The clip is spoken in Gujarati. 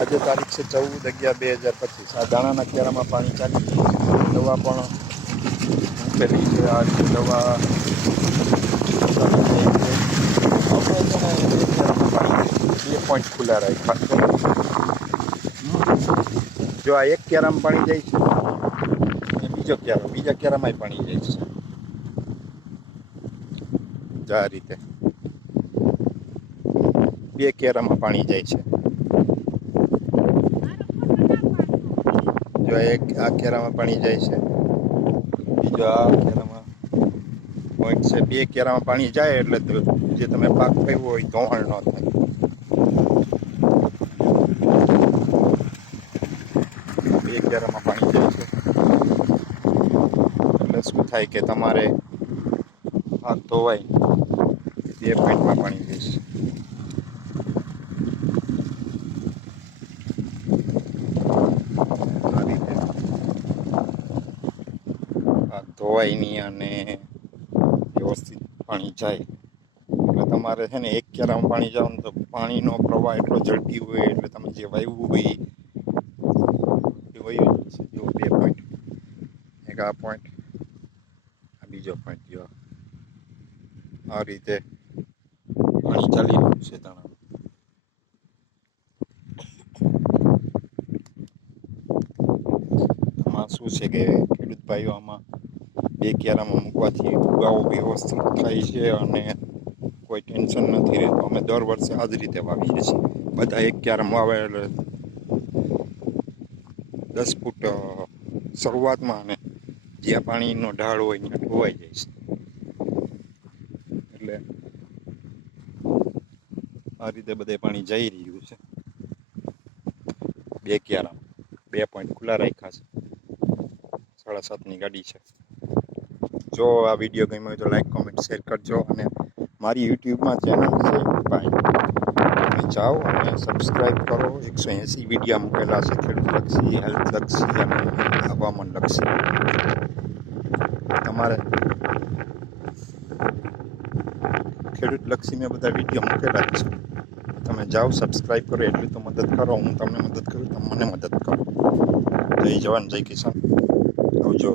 આજે તારીખ છે 14/11/2025। આ દાણાના કેરામાં પાણી ચાલી ગયું છે। દવા પણ મૂકેલી છે। આ રીતે દવા ચાલી રહી છે। આપણે છે ને બે કેરામાં પાણી 2 પોઈન્ટ ખુલ્લા રાખ્યા છે। જો આ એક કેરામાં પાણી જાય છે અને બીજા કેરામાંય પાણી જાય છે। આ રીતે 2 કેરામાં પાણી જાય છે। જો આ કેરામાં પાણી જાય છે, બીજો આ કેરામાં પોઈન્ટ છે। 2 કેરામાં પાણી જાય એટલે જે તમે પાક કર્યો હોય ધોવાણ ન થાય। 2 કેરામાં પાણી જાય છે એટલે શું થાય કે તમારે પાક ધોવાય 2 પોઈન્ટમાં પાણી જાય છે। આ રીતે પાક ધોવાય નહીં અને વ્યવસ્થિત પાણી જાય એટલે તમારે છે ને 1 કેરામાં પાણી જાવ ને તો પાણીનો પ્રવાહ એટલો ઝડપી હોય એટલે તમે જે વાવ્યું હોય એ વયું જ છે। જો 2 પોઈન્ટ, એક આ પોઈન્ટ, આ બીજો પોઈન્ટ, જો આ રીતે પાણી ચાલી રહ્યું છે દાણામાં। આમાં શું છે કે ખેડૂત ભાઈઓ આમાં 2 કેરામાં મૂકવાથી ઉગાવો વ્યવસ્થિત થાય છે અને કોઈ ટેન્શન નથી રહેતું। અમે દર વર્ષે આ જ રીતે વાવીએ છીએ। બધા 1 કેરામાં વાવે એટલે 10 ફૂટ શરૂઆતમાં અને જ્યાં પાણીનો ઢાળ હોય ત્યાં ધોવાઈ જાય છે। એટલે આ રીતે બધે પાણી જઈ રહ્યું છે। 2 કેરામાં 2 પોઈન્ટ ખુલ્લા રાખ્યા છે। 7:30ની ગાડી છે। જો આ વિડીયો ગમ્યો હોય તો લાઈક, કોમેન્ટ, શેર કરજો અને મારી યુટ્યુબમાં ચેનલ છે ભાઈ, તમે જાઓ અને સબસ્ક્રાઈબ કરો। 180 વિડીયો મૂકેલા છે ખેડૂતલક્ષી, હેલ્થલક્ષી અને હવામાનલક્ષી। તમારે ખેડૂતલક્ષી મેં બધા વિડીયો મૂકેલા જ છે। તમે જાઓ, સબસ્ક્રાઈબ કરો, એટલી તો મદદ કરો। હું તમને મદદ કરું, તમે મને મદદ કરો। જય જવાન, જય કિસાન, આવજો।